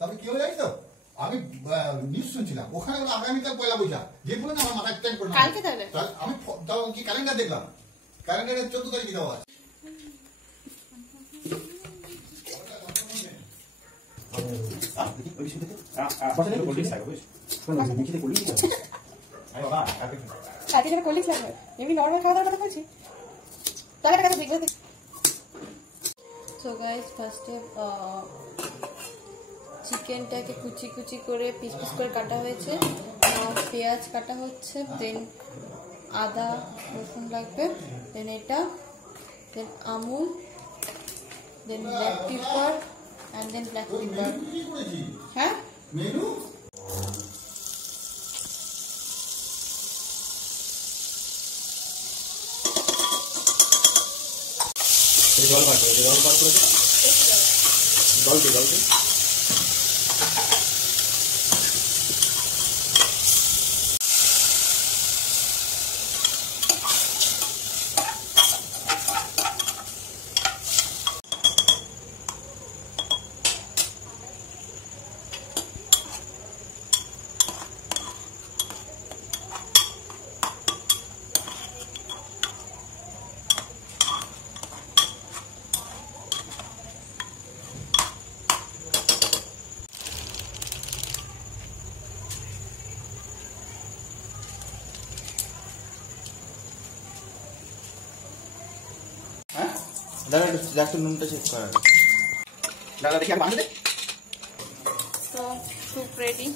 তবে কি হলো জানিস তো, আমি নিউজ শুনছিলাম ওখানে ওরা আগামীকাল পয়লা বৈশাখ, যেগুলো না আমার মাথায় ট্যাঙ্ক করে কালকে তাহলে আমি তাও কি ক্যালেন্ডার দেখলাম, ক্যালেন্ডারে 14 তারিখ দেওয়া আছে। এমনি নর্মাল খাওয়া দাওয়ার কথা বলছি। তাহলে একটা দেখবে। সো গাইস, ফার্স্টে চিকেনটাকে কুচি কুচি করে পিস পিস করে কাটা হয়েছে, পেঁয়াজ কাটা হচ্ছে, দেন আদা রসুন লাগবে, দেন এটা, then Amul, then black pepper and then black pepper. হ্যাঁ মেনু জল পাঠ করে জলকে দাদা নুনটা চেক করা দাদা দেখি আর বাঁধে তো স্যুপ রেডি।